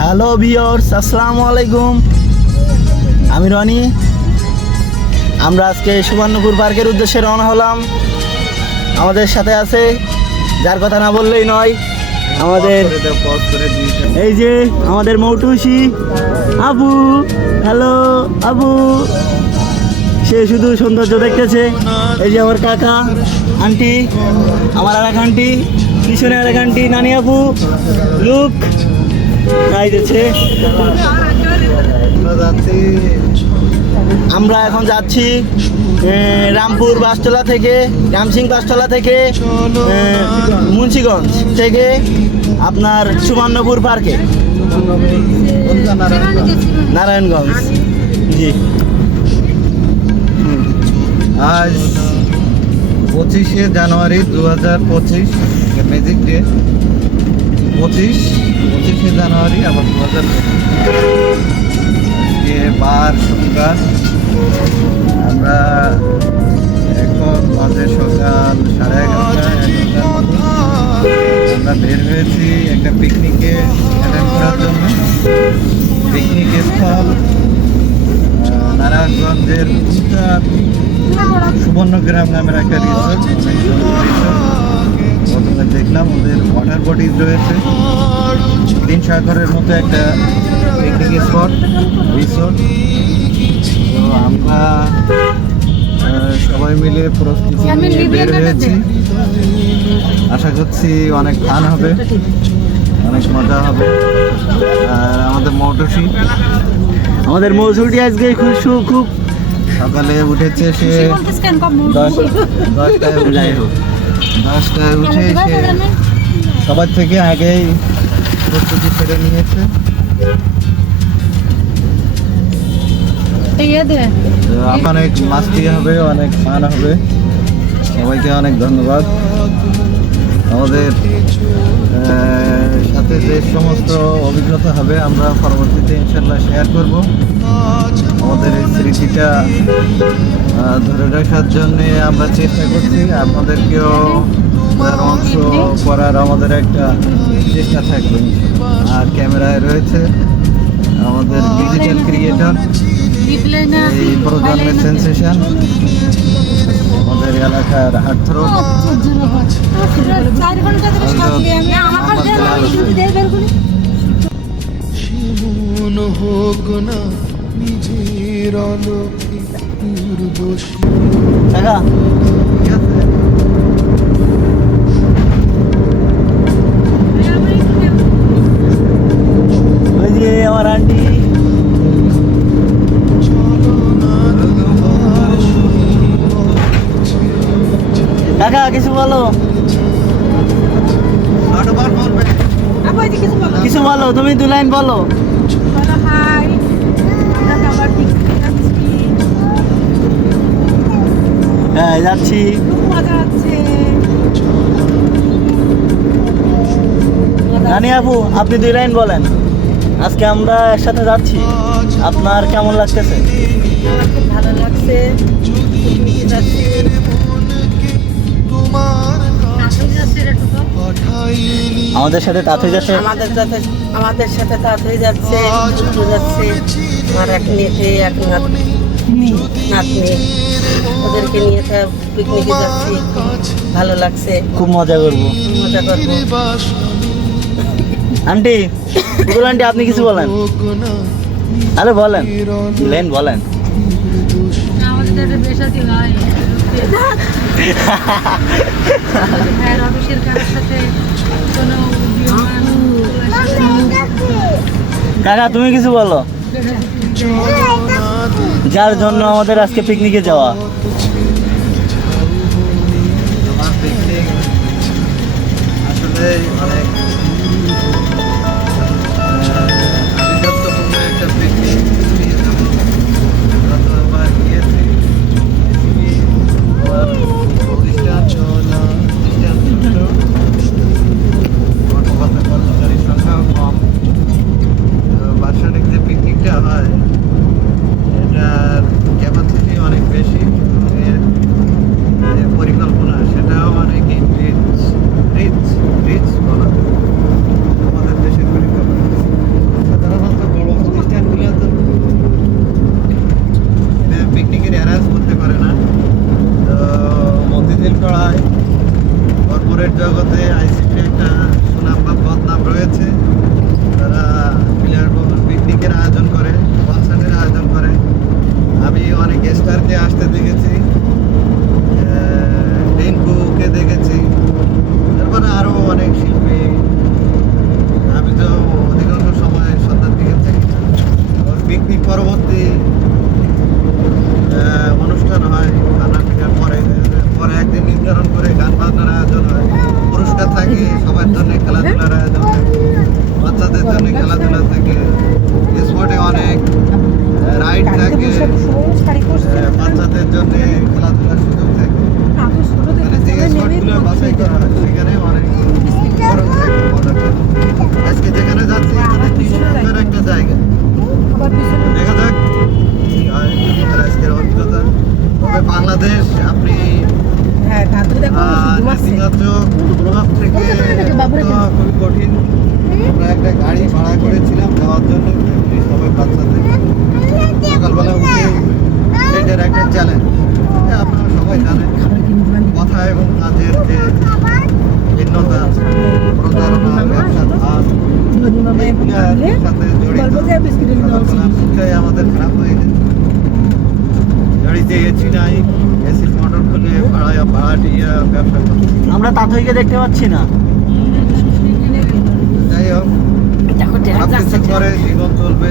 Hello viewers, আসসালামু আলাইকুম। আমি রনি। আমরা আজকে সুবর্ণপুর পার্কের উদ্দেশ্যে রওনা হলাম। আমাদের সাথে আছে, যার কথা না বললেই নয়, আমাদের এই যে আমাদের মৌটুসি আবু। হ্যালো আবু। সে শুধু সৌন্দর্য দেখতেছে। এই যে আমার কাকা, আন্টি, আমার আর এক আন্টি, পিছনে আর এক আন্টি, নানি আপু, লুক আইতেছে। আমরা এখন যাচ্ছি রামপুর বাসতলা থেকে, রামসিং বাসতলা থেকে, মুন্সিগঞ্জ থেকে আপনার সুবর্ণপুর পার্কে, নারায়ণগঞ্জ। জি, আজ 25শে জানুয়ারি 2025 ম্যাজিক ডে। 25শে জানুয়ারি আবার 2025 বার শনিবার। আমরা এখন বাজে সকাল 11:30। আমরা বের হয়েছি একটা পিকনিকে অ্যাটেন্ড করার জন্য। পিকনিক স্থল নারায়ণগঞ্জের উত্তর সুবর্ণগ্রাম নামের একটা রিসোর্ট। প্রথমে দেখলাম ওদের ওয়াটার বডিজ রয়েছে, 300 একরের মতো একটা পিকনিক স্পট রিসোর্ট। তো আমরা সবাই মিলে প্রস্তুতি নিয়ে বের হয়েছি। আশা করছি অনেক ফান হবে, অনেক মজা হবে। আর আমাদের মৌসুলটি আজকে খুব সকালে উঠেছে, সে 10টায় উঠে সে সবার থেকে আগেই প্রস্তুতি সেরে নিয়েছে। অনেক মাস্তি হবে, অনেক ফান হবে। সবাইকে অনেক ধন্যবাদ। আমাদের সাথে যে সমস্ত অভিজ্ঞতা হবে আমরা পরবর্তীতে ইনশাল্লাহ শেয়ার করব। আমাদের এই স্মৃতিটা ধরে রাখার জন্যে আমরা চেষ্টা করছি। আপনাদেরকেও তার অংশ করার আমাদের একটা চেষ্টা থাকবে। আর ক্যামেরায় রয়েছে আমাদের ডিজিটাল ক্রিয়েটর, এই প্রজন্মের সেন্সেশন, আমাদের এলাকার হাটথ্রো। ওই যে আমার আন্টি। কাকা কিছু বলো, কিছু বলো, তুমি 2 লাইন বলো। হ্যাঁ যাচ্ছি। নানি আপু, আপনি 2 লাইন বলেন। আজকে আমরা একসাথে যাচ্ছি, আপনার কেমন লাগতেছে? ভালো লাগছে। আমাদের সাথে তাঁতই যাচ্ছে, আমাদের সাথে তাঁতই যাচ্ছে, যাচ্ছে। আমার এক মেয়েকে, এক নাতনি, ওদেরকে নিয়ে পিকনিকে যাচ্ছি। ভালো লাগছে, খুব মজা করবো। আন্টি, গুগল আন্টি, আপনি কিছু বলেন। আরে বলেন, লেন বলেন। কাকা তুমি কিছু বলো, যার জন্য আমাদের আজকে পিকনিকে যাওয়া। আসলে অনেক আভিজাত্যপূর্ণ একটা পিকনিক। কর্মচারীর সংখ্যাও কম। বার্ষিক যে পিকনিকটা হয় এটার ক্যাপাসিটি অনেক বেশি, এর যে পরিকল্পনা সেটাও অনেক রিচ বলা যায়। পরবর্তী অনুষ্ঠান হয় খানা পিঠার পরে পরে একদিন নির্ধারণ করে গান বাজনার আয়োজন হয়, পুরস্কার থাকে, সবার জন্য খেলাধুলার আয়োজন থাকে, বাচ্চাদের জন্য খেলাধুলা থাকে, স্পটে অনেক রাইড থাকে, বাচ্চাদের জন্য খেলাধুলার সুযোগ থাকে। মানে যে স্পটগুলো বাছাই করা হয় সেখানে অনেক খরচ থাকে, মজা করে। আজকে যেখানে যাচ্ছি এখানে কি সুন্দর একটা জায়গা, দেখা যাক কি হয় আজকের অভিজ্ঞতা। তবে বাংলাদেশ আপনি নেতিবাচক প্রভাব থেকে মুক্ত হওয়া খুবই কঠিন। আমরা একটা গাড়ি ভাড়া করেছিলাম যাওয়ার জন্য, ফ্যামিলি সবাই বাচ্চাদের সকালবেলা উঠে এটার একটা চ্যালেঞ্জ, আপনারা সবাই জানেন। কথা এবং কাজের যে ভিন্নতা, প্রতারণা, ব্যবসা ধার, এইগুলোর সাথে জড়িত। সকালবেলা উঠেই আমাদের খারাপ হয়ে গেছে। গাড়িতে এসি নাই, এসি মোটর খুলে ভাড়াটিয়া ব্যবসা করছি। আমরা তাঁতইকে দেখতে পাচ্ছি না। যাই হোক, সবকিছু পরে জীবন চলবে।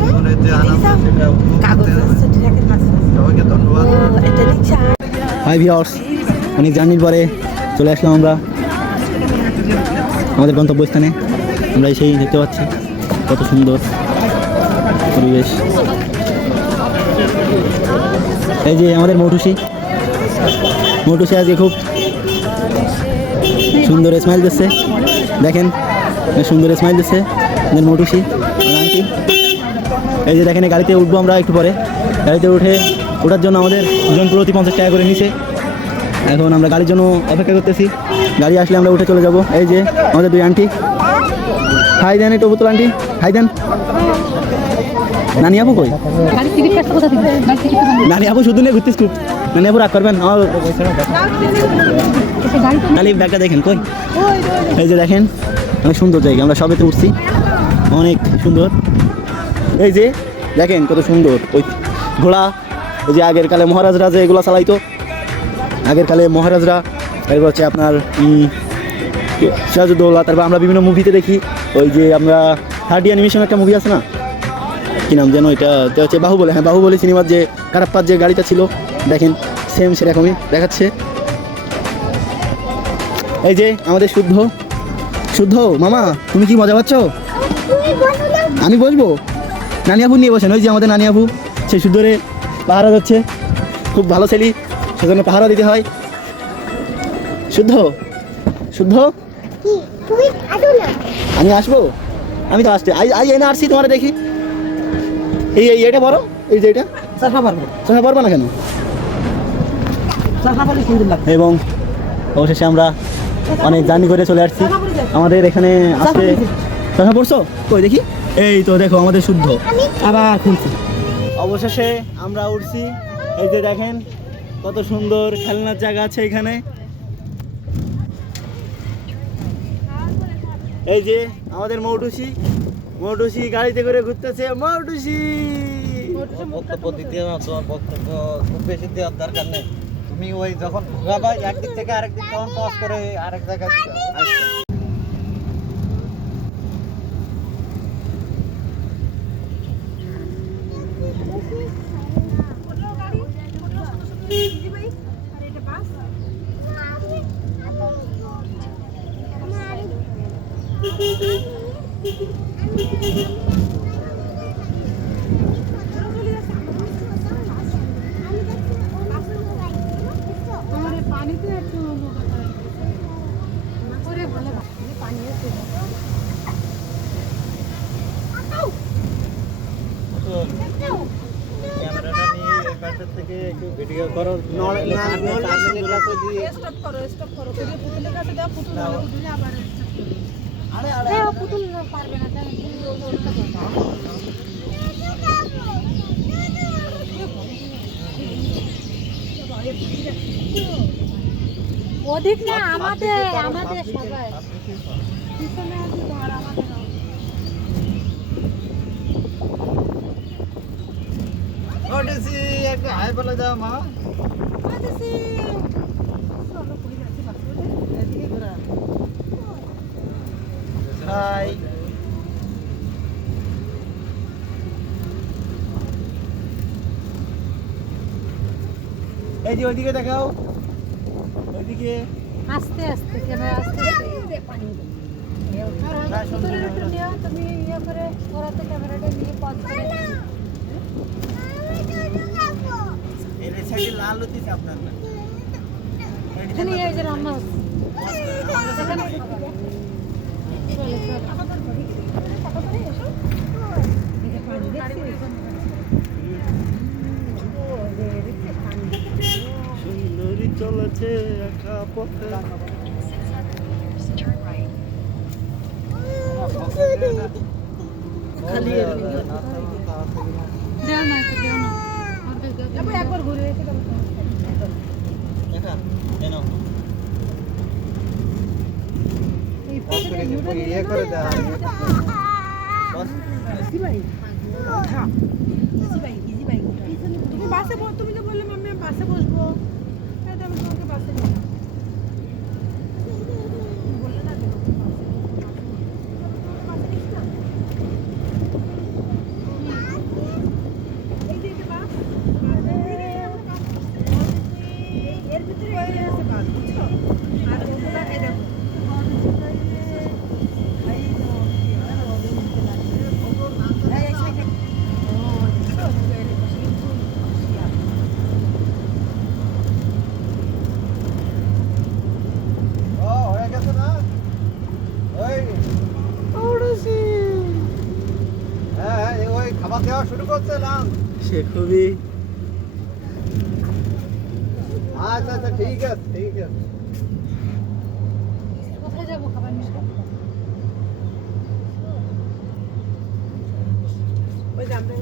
জীবনের যে আনন্দ সেটা উপভোগ করতে হবে। সবাইকে ধন্যবাদ। হাই ভিউয়ার্স, অনেক জার্নির পরে চলে আসলাম আমরা আমাদের গন্তব্যস্থানে। আমরা সেই দেখতে পাচ্ছি কত সুন্দর পরিবেশ। এই যে আমাদের মৌটুসি আজকে খুব সুন্দর স্মাইল দিচ্ছে, দেখেন সুন্দর স্মাইল দিচ্ছে আমাদের মৌটুসি আন্টি। এই যে দেখেন, গাড়িতে উঠবো আমরা একটু পরে। গাড়িতে ওঠার জন্য আমাদের জন প্রতি 50 টাকা করে নিছে। এখন আমরা গাড়ির জন্য অপেক্ষা করতেছি, গাড়ি আসলে আমরা উঠে চলে যাব। এই যে আমাদের দুই আন্টি, হাই দেন একটু পুতুল আন্টি, হাই দেন। নানি আপু কই? নানি আপু শুধু নিয়ে ঘুরতেছ খুব, নানি আপু রাগ করবেন আমার খালি ব্যাগটা দেখেন কই। এই যে দেখেন অনেক সুন্দর জায়গা, আমরা সবেতে উঠছি, অনেক সুন্দর। এই যে দেখেন কত সুন্দর ওই ঘোড়া, ওই যে আগের কালে মহারাজরা যে এগুলো চালাইতো, আগের কালে মহারাজরা। এরপর হচ্ছে আপনার সিরাজউদ্দৌলা। তারপর আমরা বিভিন্ন মুভিতে দেখি, ওই যে আমরা 30 অ্যানিমেশন একটা মুভি আছে না, কি নাম যেন, এটা হচ্ছে বাহুবলী। হ্যাঁ, বাহুবলী সিনেমার যে কারাপ্পার যে গাড়িটা ছিল, দেখেন সেম সেরকমই দেখাচ্ছে। এই যে আমাদের শুদ্ধ মামা, তুমি কি মজা পাচ্ছ? আমি বসবো, নানি আপু নিয়ে বসেন। ওই যে আমাদের নানি আপু, সে শুদ্ধরে পাহারা যাচ্ছে, খুব ভালো ছেলে, সেজন্য পাহারা দিতে হয়। শুদ্ধ আমি আসবো, আমি তো আসতে এনে আসছি তোমার দেখি। এইটা বড়, এই যে এটা চাষা পারবো না কেন? এবং অবশেষে আমরা অনেক জার্নি করে চলে আসছি। আমাদের এখানে আসতে চাষা পড়ছো কই দেখি। এই তো দেখো আমাদের শুদ্ধ আবার খুলছি। অবশেষে আমরা উঠছি। এই যে দেখেন কত সুন্দর খেলনার জায়গা আছে এখানে। এই যে আমাদের মৌটুসি গাড়িতে করে ঘুরতেছে। মৌটুসি বক্তব্য দিতে হবে, তোমার বক্তব্য খুব বেশি দেওয়ার দরকার নেই। তুমি ওই যখন ঘুরাবা একদিক থেকে আরেক দিক, তখন পাস করে আরেক জায়গায় দিতে হবে। ক্যামেরাটা নিয়ে এই পাশের থেকে একটু ভিডিও করো। অধিক না, আমাদের সবাই পিছনে আছে ধর আমাদের। ওডিসি একটু হাই বলে দাও মা। হাই এই যে ওইদিকে দেখাও, ওইদিকে। আস্তে আস্তে ক্যামেরা আস্তে আস্তে পানি আর ভিতরে একটু নিও তুমি ইয়ে করে ওরাতে ক্যামেরাটা নিয়ে পজ করে এর সাইডে লাল হতিছে আপনার না। এখানে এই যে রান্না হচ্ছে সেখানে চলে সুন্দরী চলেছে একা পথে। খালি দেও না একটু দেও না একবার ঘুরে এসে দেখা এনো এই ইয়ে করে দেওয়া বস। তুমি বাসে তুমি তো বললে মাম্মি আমি বাসে বসবো তাই তো আমি তোমাকে বাসে নিয়ে বললে না তো বাসে নিস না এই যে এটা বাস এর ভিতরে এই আছে বাস বুঝছো আর ওগুলা এই দেখো ও হয়ে গেছে না ওই হ্যাঁ ওই খাবার দেওয়া শুরু করছে লাঞ্চ। সে খুবই আচ্ছা আচ্ছা ঠিক আছে ঠিক আছে। কোথায় যাবো খাবার নিয়ে ওই যে আমরা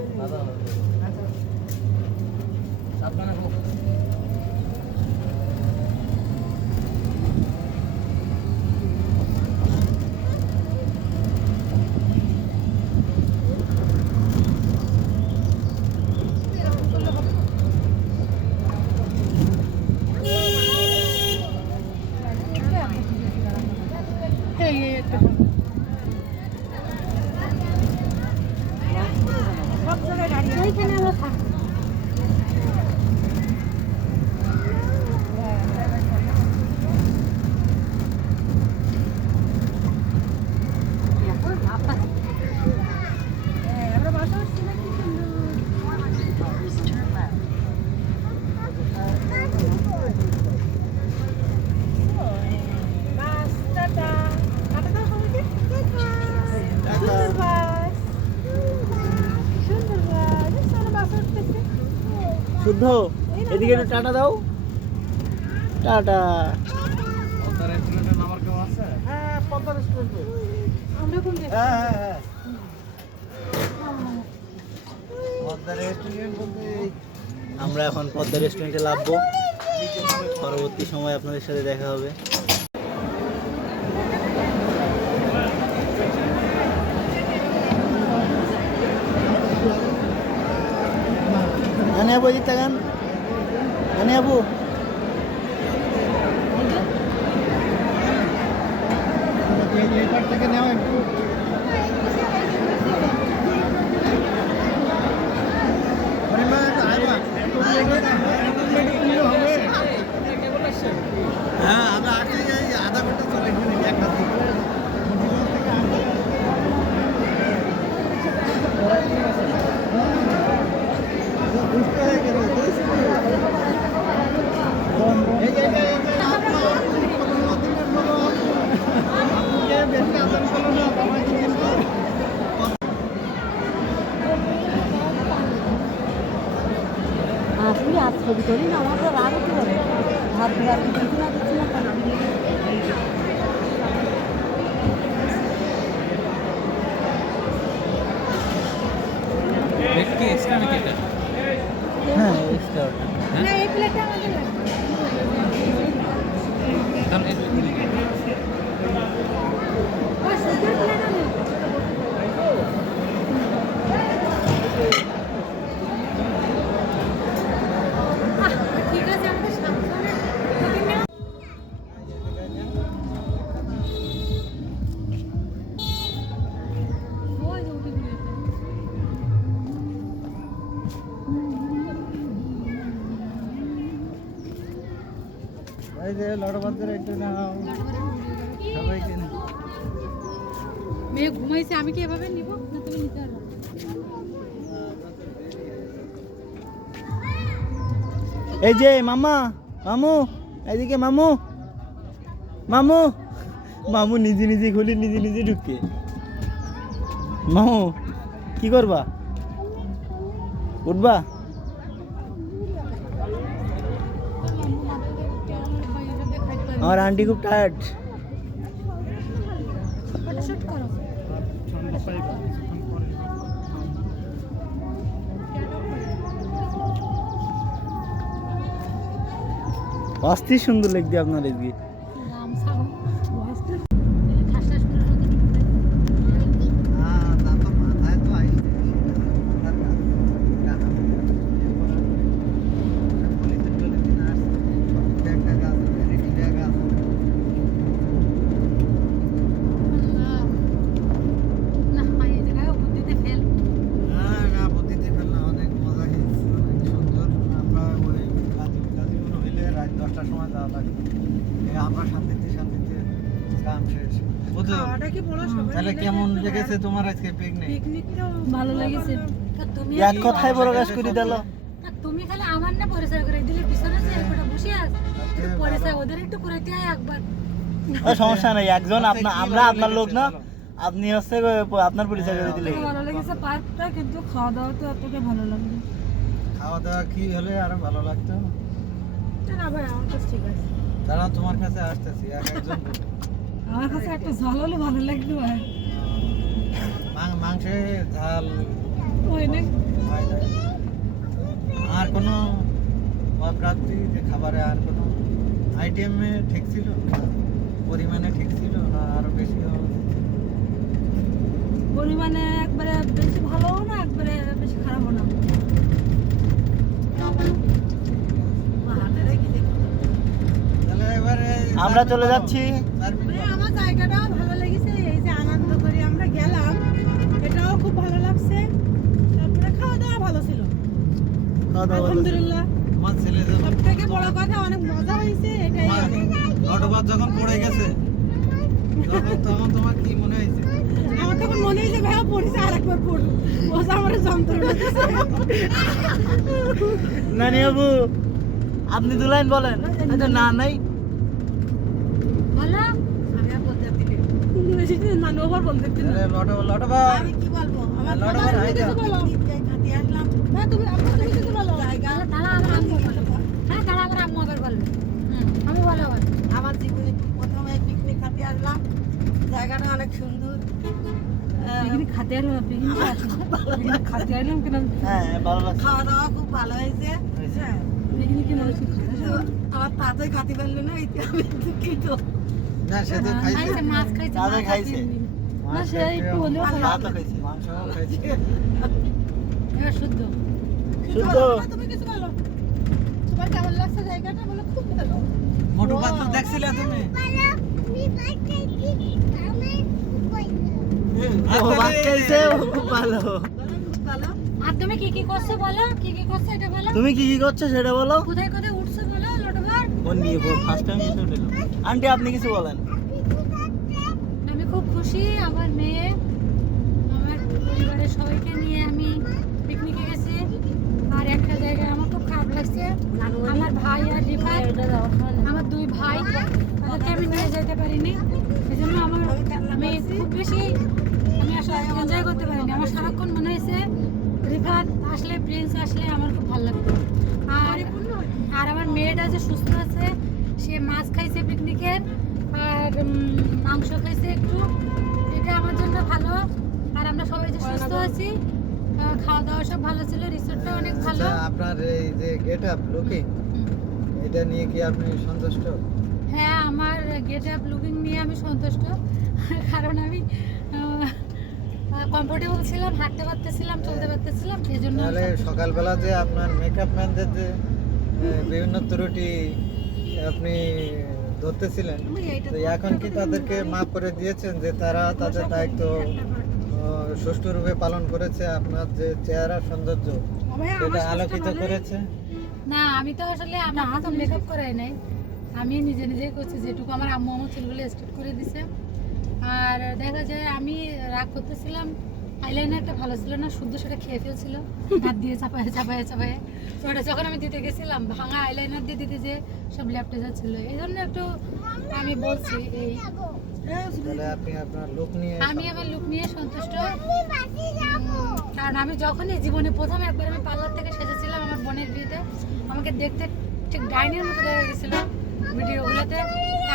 সব জায়গায় গাড়ি ওইখানে আমরা থাকবো আমরা বাসা হচ্ছি না কি বাস টাটা টাটা দাও সবাইকে সুন্দর বাস সুন্দর বাস চলো বাস উঠতেছে শুদ্ধ, এদিকে একটু টাটা দাও। টাটা। রেস্টুরেন্টের নাম্বার কেমন আছে? হ্যাঁ, পদ্মা রেস্টুরেন্ট। আমরা কোন হ্যাঁ হ্যাঁ হ্যাঁ পদ্মা রেস্টুরেন্ট বলতে আমরা এখন পদ্মা রেস্টুরেন্টে লাভবো। পরবর্তী সময় আপনাদের সাথে দেখা হবে। আপু এদিক তাকান। আপু এপার থেকে নেওয়া একটু হ্যাঁ আমরা আসতে যাই আধা ঘন্টা চলে গেছি একটা বেশি আদান করলো না তোমায় কিন্তু আসলে আজ ছবি করি না আমার রাগ হতে পারে হাত ধরে আপনি কিছু না কিছু না কি এক্সট্রা নাকি এটা? হ্যাঁ, এক্সট্রা। না এই প্লেটটা আমাদের লাগবে তাহলে বাস সুন্দর প্লেট আনো ঠিক আছে আমাদের সামনে যে লড়বাদের একটু নাও সবাইকে নাও। মেয়ে ঘুমাইছে, আমি কি এভাবে নিব না তুমি নিতে পারবে? এই যে মামা, মামু এদিকে মামু, মামু মামু নিজে নিজে খুলে নিজে নিজে ঢুকে। মামু কি করবা, উঠবা? আমার আন্টি খুব টায়ার্ড। ফটোশুট করো। অস্থির সুন্দর লাগবে আপনার এদিকে। নাম সাগো বসতে ঠাস ঠাস করে রোদে তা তো মাথায় তো আইসে একটা গাছ রেডিটা গাছ না এই জায়গায় বুদ্ধিতে ফেল। না বুদ্ধিতে ফেললাম, অনেক মজা হয়েছে, অনেক সুন্দর। আমরা ওই গাজীপুর হইলে রাত 10টার সময় যাওয়া লাগে। আমরা শান্তিতে শান্তিতে কাম শেষ। বুঝছো? তাহলে কেমন লেগেছে তোমার আজকে পিকনিক? ভালো লেগেছে। তো তুমি এক কথায় প্রকাশ করে দিল। তুমি খালি আমার না পরিচয় করে দিলে, পিছনে যে এরপরে বসে আছ একটু পরিচয় ওদের একটু করে দিয়ে একবার। সমস্যা নাই, একজন আমরা আপনার লোক না, আপনি হচ্ছে আপনার পরিচয় করে দিলে। ভালো লেগেছে পার্কটা, কিন্তু খাওয়া দাওয়া তো আপনাকে ভালো লাগবে খাওয়া দাওয়া কি হলে আরো ভালো লাগতো? না ভাই, আমার কাছে ঠিক আছে। তারা তোমার কাছে আসতেছি একজন বলে। আমার কাছে একটা ঝাল হলে ভালো লাগবে ভাই। মাংসে ঝাল ওই না হয় না। আর কোনো প্রাপ্তি যে খাবারে আর কোনো আইটেমে ঠিক ছিল, পরিমাণে ঠিক ছিল না আরো বেশি হওয়া উচিত? পরিমাণে একবারে বেশি ভালোও না, একবারে বেশি খারাপও না। তাহলে এবারে আমরা চলে যাচ্ছি। আমার জায়গাটাও ভালো লেগেছে, এই যে আনন্দ করে আমরা গেলাম এটাও খুব ভালো লাগছে। তারপরে খাওয়া দাওয়া ভালো ছিল, খাওয়া দাওয়া ভালো ছিল। আলহামদুলিল্লাহ। তোমার ছেলে যখন সব থেকে বড় কথা অনেক মজা হয়েছে, এটাই অনেক। অটোবাস যখন পড়ে গেছে তখন তোমার কি মনে হয়েছে? আমার তখন মনে হয়েছে ভাইয়া পড়েছে, আরেকবার পড়বো, ও যে আমার যন্ত্রণা দিছে। নানি বাবু আপনি দু লাইন বলেন। আচ্ছা, না নাই বলো, আমি আর বলতে দিলে নানু আবার বলতে দিলে তাহলে লটোবাস আমি কি বলবো? আমার লটোবাস আইজা খাতে আসলাম না, তুমি তুমি কিছু বলো। জায়গা তারা আমার আম্মু বলো। হ্যাঁ, তারা আমার আম্মু আবার বলবে। আমি বলো আবার। আমার জীবনে প্রথমে পিকনিক খাতে আসলাম, জায়গাটা অনেক সুন্দর। পিকনিক খাতে আসলাম, পিকনিক খাতে আসলাম কেন? হ্যাঁ ভালো লাগছে। খাওয়া দাওয়া খুব ভালো হয়েছে। হ্যাঁ, পিকনিকে মানুষ খাতে তো আমার তাতে খাতে পারলো না, এতে আমি দুঃখিত। না সে তো খাইছে, খাইছে, মাছ খাইছে, তাদের মাছ খাইছে। না সে একটু হলেও ভাতও খাইছে। মাংসও খাইছে। এবার শুদ্ধ। শুদ্ধ। তুমি কিছু বলো, তোমার কেমন লাগছে জায়গাটা? বলো খুব ভালো। মোটু পাতলু দেখছিলে তুমি? ও ভাত খাইছে, ও খুব ভালো। খুব ভালো। আর তুমি কি কি করছো বলো, কি কি করছো এটা বলো। তুমি কি কি করছো সেটা বলো। কোথায় কোথায় উঠছো বলো, লটবার। ও নিয়ে ফার্স্ট টাইম এসে উঠলো। আন্টি আপনি কিছু বলেন। আমি খুব খুশি, আমার মেয়ে আমার পরিবারের সবাইকে নিয়ে আমি পিকনিকে গেছি। আর একটা জায়গায় আমার খুব খারাপ লাগছে, আমার ভাই আর রিফাত, আমার দুই ভাই, তাদেরকে আমি নিয়ে যেতে পারিনি। এই জন্য আমি খুব বেশি আমি আসলে এনজয় করতে পারিনি। আমার সারাক্ষণ মনে হয়েছে রিফাত আসলে, প্রিন্স আসলে আমার খুব ভালো লাগতো। আর আমার মেয়েটা যে সুস্থ আছে, সে মাছ খাইছে পিকনিকের, আর মাংস খাইছে একটু, এটা আমার জন্য ভালো। আর আমরা সবাই যে সুস্থ আছি, খাওয়া দাওয়া সব ভালো ছিল, রিসোর্টটা অনেক ভালো। আচ্ছা, আপনার এই যে গেট আপ লুকিং এটা নিয়ে কি আপনি সন্তুষ্ট? হ্যাঁ, আমার গেট আপ লুকিং নিয়ে আমি সন্তুষ্ট, কারণ আমি কমফোর্টেবল ছিলাম, হাঁটতে পারতেছিলাম, চলতে পারতেছিলাম, এই জন্য তাহলে সকালবেলা যে আপনার মেকআপ ম্যানদের যে বিভিন্ন ত্রুটি আপনি ধরতেছিলেন, তো এখন কি তাদেরকে মাফ করে দিয়েছেন যে তারা তাদের দায়িত্ব সুষ্ঠুরূপে পালন করেছে, আপনার যে চেহারা সৌন্দর্য সেটা আলোকিত করেছে? না, আমি তো আসলে আমার তো মেকআপ করাই নাই, আমি নিজে নিজেই করছি, যেটুকু আমার আম্মু আমার চুলগুলো স্ট্রেট করে দিছে। আর দেখা যায় আমি রাগ করতেছিলাম, আইলাইনারটা ভালো ছিল না, শুদ্ধ সেটা খেয়ে ফেলছিল হাত দিয়ে চাপায় চাপায় চাপায়। তো ওটা যখন আমি দিতে গেছিলাম, ভাঙা আইলাইনার দিয়ে দিতে যে সব ল্যাপটে যাচ্ছিল, এই জন্য একটু আমি বলছি এই তাহলে আপনি আপনার লুক নিয়ে আমি আমার লুক নিয়ে সন্তুষ্ট। কারণ আমি যখনই জীবনে প্রথম একবার আমি পার্লার থেকে সেজেছিলাম আমার বোনের বিয়েতে, আমাকে দেখতে ঠিক ডাইনির মতো দেখা গেছিল ভিডিওগুলোতে।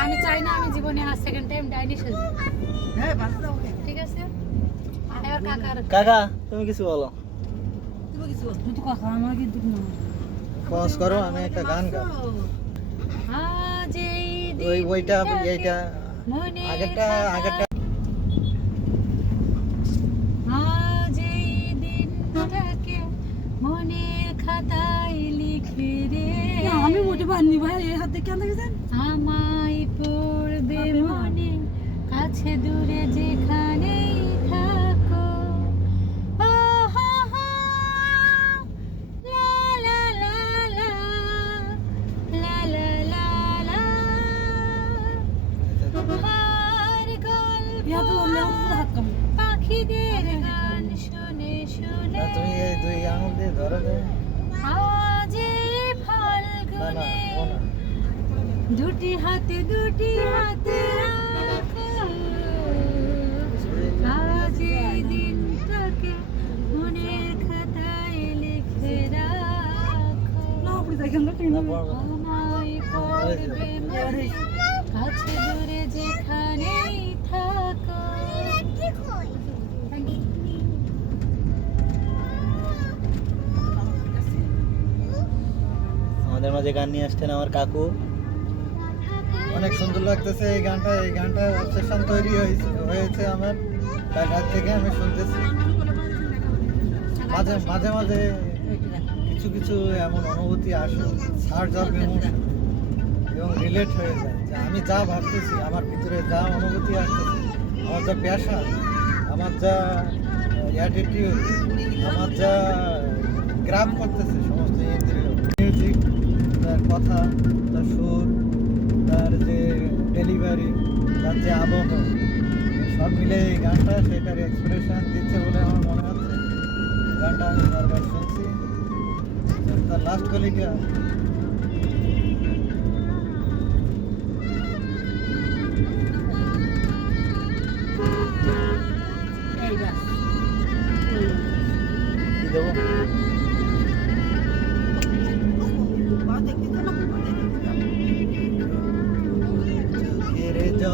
আমি চাই না আমি জীবনে আর সেকেন্ড টাইম ডাইনি সেজে। ঠিক আছে, আর কাকার কাকা তুমি কিছু বলো। তুই তো কথা আমার কিন্তু পজ করো, আমি একটা গান গাই। আজ এই ওইটা এইটা মনে আগেরটা আজ এই দিনটাকে মনের খাতায় লিখে রে, আমি মোটে পারিনি ভাই, এই হাতে কেন দেখেছেন? আমায় পড়বে মনে, কাছে দূরে যেখানেই থাকো। ও হো হো, লা লা লা লা, লা লা লা লা, আর ইয়া তো বললে গল্প আমার হাত কামড়ে। পাখিদের গান শুনে শুনে তুমি এই দুই আঙুল দিয়ে ধরো যে। আজ এই না না ফাল্গুনে ও না। দুটি হাতে রাখো, আজ এই দিনটাকে মনের খাতায় লিখে রাখো। না আপনি দেখেন না ঠিক না। আমায় পড়বে মনে, কাছে দূরে যেখানেই থাকো। আমাদের মাঝে গান নিয়ে আসছেন আমার কাকু। অনেক সুন্দর লাগতেছে এই গানটা। এই গানটা অবসেশন তৈরি হয়েছে আমার, তাই রাত থেকে আমি শুনতেছি। মাঝে মাঝে মাঝে কিছু কিছু এমন অনুভূতি আসে, সার্চ অফ ইমোশন, এবং রিলেট হয়ে যায় যে আমি যা ভাবতেছি, আমার ভিতরে যা অনুভূতি আসতেছে, আমার যা প্যাশন, আমার যা অ্যাটিটিউড, আমার যা গ্রাম করতেছে সমস্ত ইন্দ্রিয়, মিউজিক, তার কথা, তার সুর, তার যে ডেলিভারি, তার যে আবহ, সব মিলে এই গানটা সেটার এক্সপ্রেশন দিচ্ছে বলে আমার মনে হচ্ছে। গানটা আমি বারবার শুনছি, তার লাস্ট কলিকা কি দেবো? ঘিরে যা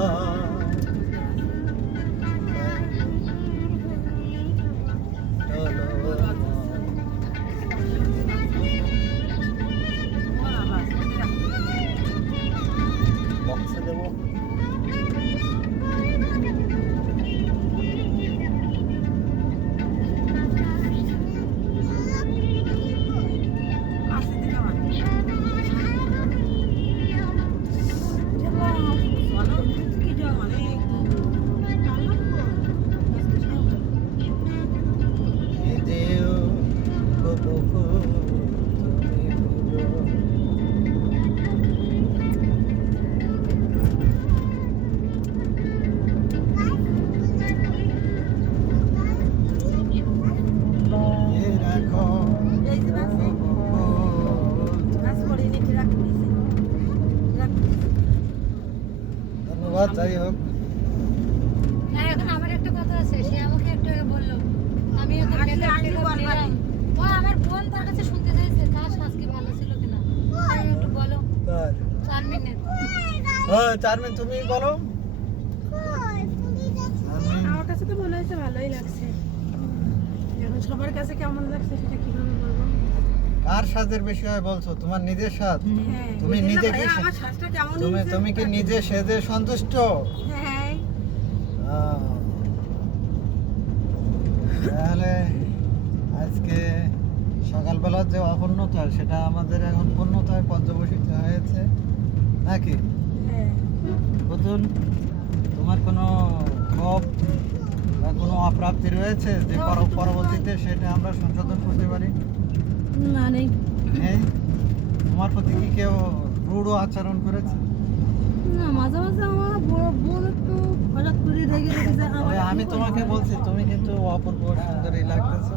বক্সে দেবো। নিজেও বহু তুমি বুঝো। এ রাখো ধন্যবাদ। যাই হোক, না, এখন আমার একটা কথা আছে, সে আমাকে একটু আগে বললো আমি ওকে makeup দিলাম। ও আমার বোন তার কাছে শুনতে চাইছে কার সাজ কি ভালো ছিল কিনা, তাই একটু বলো। তার 4 মিনিট। হ্যাঁ চারমিন তুমি বলো। আমার কাছে তো মনে হয়েছে ভালোই লাগছে। এখন সবার কাছে কেমন লাগছে সেটা কিভাবে বলবো? কার সাজের বেশি হয় বলছো? তোমার নিজের সাজ? হ্যাঁ, তুমি নিজে কি আমার শ্বাসটা কেমন তুমি কি নিজে সেজে সন্তুষ্ট? হ্যাঁ, তাহলে আজকে সকালবেলার যে অপূর্ণতা সেটা আমাদের এখন পূর্ণতায় পর্যবসিত হয়েছে নাকি? হ্যাঁ। পুতুল, তোমার কোনো ক্ষোভ বা কোনো অপ্রাপ্তি রয়েছে যে পরবর্তীতে সেটা আমরা সংশোধন করতে পারি? না নেই। নেই? তোমার প্রতি কি কেউ রূঢ় আচরণ করেছে? না মাঝে মাঝে আমার বড় বোন একটু হঠাৎ করে রেগে রেখেছে তবে আমি তোমাকে বলছি তুমি কিন্তু অপূর্ব সুন্দরী লাগতেছে।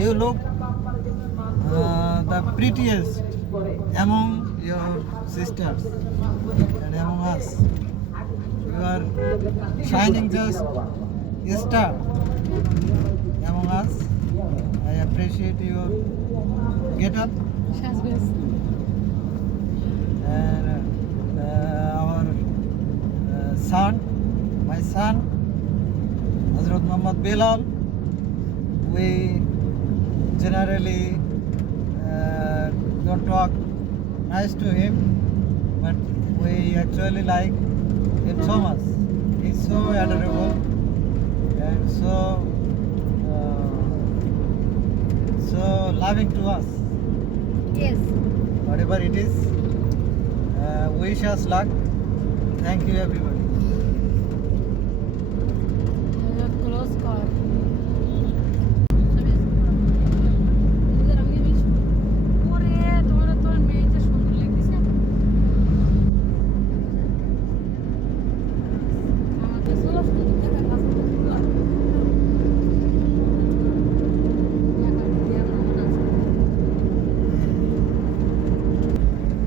You look the prettiest among your sisters and among us. You are shining just a star among us. I appreciate your get up সাজগোজ and our son, my son, Hazrat Muhammad Bilal. We generally don't talk nice to him, but we actually like him so much. He's so adorable and so loving to us. Yes Whatever it is, wish us luck. Thank you everybody. Close কর তোর মেয়ে যে সুন্দর লাগতেছে আমাকে সোলা সুন্দর দেখা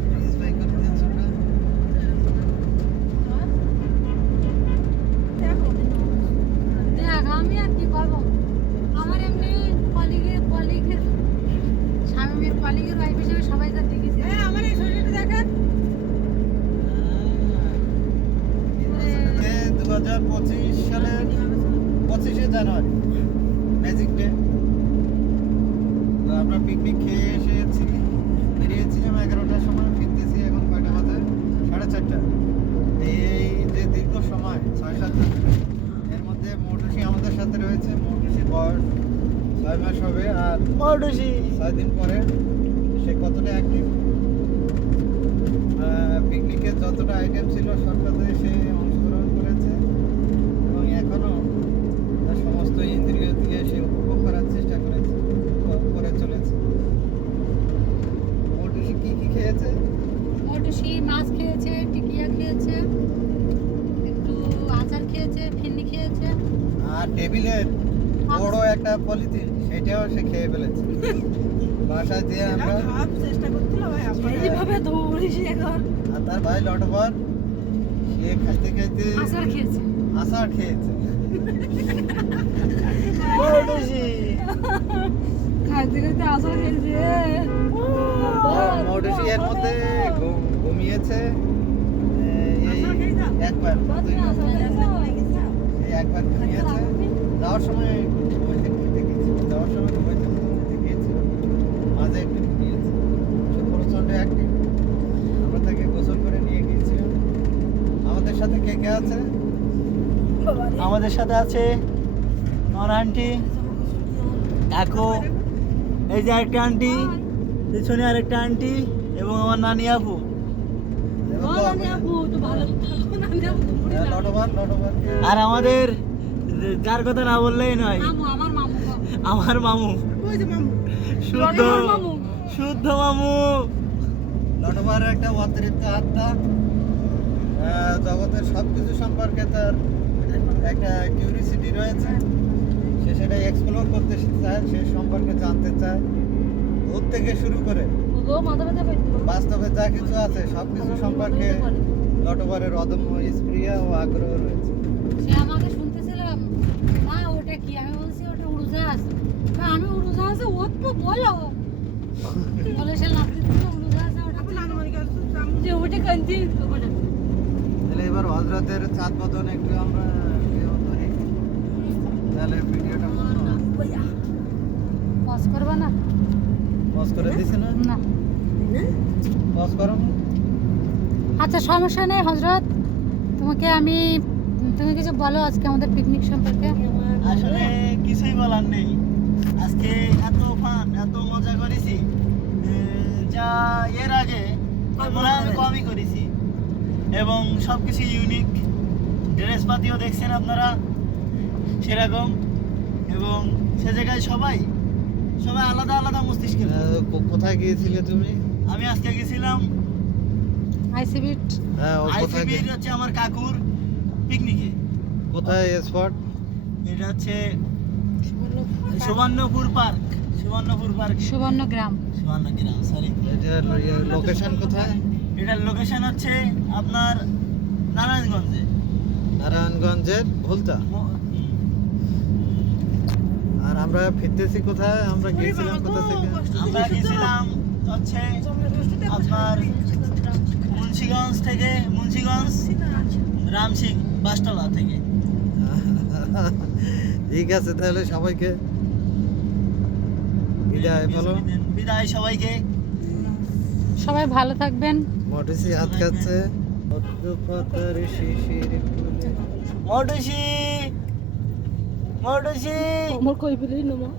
Please bhai kar diyan sunda. দেখ আমি আর কি করবো আমার এমনি কলিগের স্বামীর কলিগের ওয়াইফ হিসেবে সবাই যা দেখেছে আমার এই শরীরটা দেখেন 2025 সালের 25শে জানুয়ারি ম্যাজিক ডে। আমরা পিকনিক খেয়ে এসেছি, বেরিয়েছিলাম 11টার সময়, ফিরতেছি এখন কয়টা বাজে? 4:30। এই যে দীর্ঘ সময় 6-7 দিন, এর মধ্যে মৌটুসি আমাদের সাথে রয়েছে। মৌটুসির বয়স 6 মাস হবে, আর মৌটুসি 6 দিন পরে সে কতটা অ্যাক্টিভ। পিকনিকে যতটা আইটেম ছিল সবটাতে সে অংশগ্রহণ করেছে এবং এখনও তার সমস্ত ইন্দ্রিয় দিয়ে সে উপভোগ করার চেষ্টা করে চলেছে। মৌটুসি কি কি খেয়েছে? মোটুসি মাছ খেয়েছে টিকিয়া খেয়েছে একটু আচার খেয়েছে ফিন্নি খেয়েছে আর টেবিলের বড় একটা পলিথিন সেটাও সে খেয়ে ফেলেছে। বাসায় দিয়ে আমরা এইভাবে দৌড়িস এখন আর তার ভাই লটবর সে খাইতে খাইতে আচার খেয়েছে আচার খেয়েছে। মৌটুসি খাইতে খাইতে আচার খেয়েছে মৌটুসি এর মধ্যে ঘুমিয়েছে এই একবার, এই একবার ঘুমিয়েছে। যাওয়ার সময় ঘুমাইতে গিয়েছিল, যাওয়ার সময় ঘুমাইতে গিয়েছিল, মাঝে একটু ঘুমিয়েছে। সে প্রচণ্ড অ্যাক্টিভ। আমরা তাকে গোসল করে নিয়ে গিয়েছিলাম। আমাদের সাথে কে কে আছে? আমাদের সাথে আছে আমার আন্টি, কাকু, এই যে আরেকটা আন্টি, পিছনে আরেকটা আন্টি এবং আমার নানি আপু। লটবার আর আমাদের যার কথা না বললেই নয়, মামু আমার মামু আমার মামু, শুদ্ধ লটবার মামু। শুদ্ধ মামু। লটবার একটা অতিরিক্ত আত্মা। জগতের সব কিছু সম্পর্কে তার একটা কিউরিসিটি রয়েছে। সে সেটা এক্সপ্লোর করতে চায়, সে সম্পর্কে জানতে চায়। ভূত থেকে শুরু করে ও মাথা ব্যথা পাইতো বাস্তবে যা কিছু আছে সব কিছু সম্পর্কে লটবারের অদম্য স্প্রিয়া ও আগ্রহ রয়েছে। সে আমাকে শুনতেছিলাম মা ওটা কি আমি বলছি ওটা উড়োজাহাজ আমি উড়োজাহাজ ওর তো বলো বলে সে লাফতে দিতে উড়োজাহাজ ওটা যে ওটা কান্তি ওটা তাহলে এবার হজরতের চাঁদ বদন একটু আমরা ধরি, তাহলে ভিডিওটা পজ করবা না পজ করে দিছি না? না পজ করো। আচ্ছা সমস্যা নেই হজরত তুমি কিছু বলো আজকে আমাদের পিকনিক সম্পর্কে আসলে কিছুই বলার নেই। আজকে এত ফান, এত মজা করেছি যা এর আগে মনে হয় আমি কমই করেছি, এবং সব কিছু ইউনিক। ড্রেসপাতিও দেখছেন আপনারা সেরকম, এবং সে জায়গায় সবাই আলাদা আলাদা মস্তিষ্কের। কোথায় গিয়েছিলে তুমি? আমি আজকে গেছিলাম আইসিবিট হ্যাঁ ও কোথায় আইসিবির হচ্ছে আমার কাকুর পিকনিকে। কোথায় স্পট? এটা হচ্ছে Subarnapur park, Subarnapur park, Subarnagram. Subarnagram, sorry. এটার লোকেশন কোথায়? এটার লোকেশন হচ্ছে আপনার নারায়ণগঞ্জে। নারায়ণগঞ্জের ভুলতা। আর আমরা ফিরতেছি কোথায়? আমরা গিয়েছিলাম কোথা থেকে? আমরা গেছিলাম হচ্ছে আপনার মুন্সিগঞ্জ থেকে, মুন্সিগঞ্জ রামসিং বাসতলা থেকে। ঠিক আছে তাহলে সবাইকে বিদায় বলো। বিদায় সবাইকে। সবাই ভালো থাকবেন। মোটুসি হাত খাচ্ছে। পদ্মপাতার শিশির ফুলে। মোটুসি, মোটুসি। আমার কই বলি নমা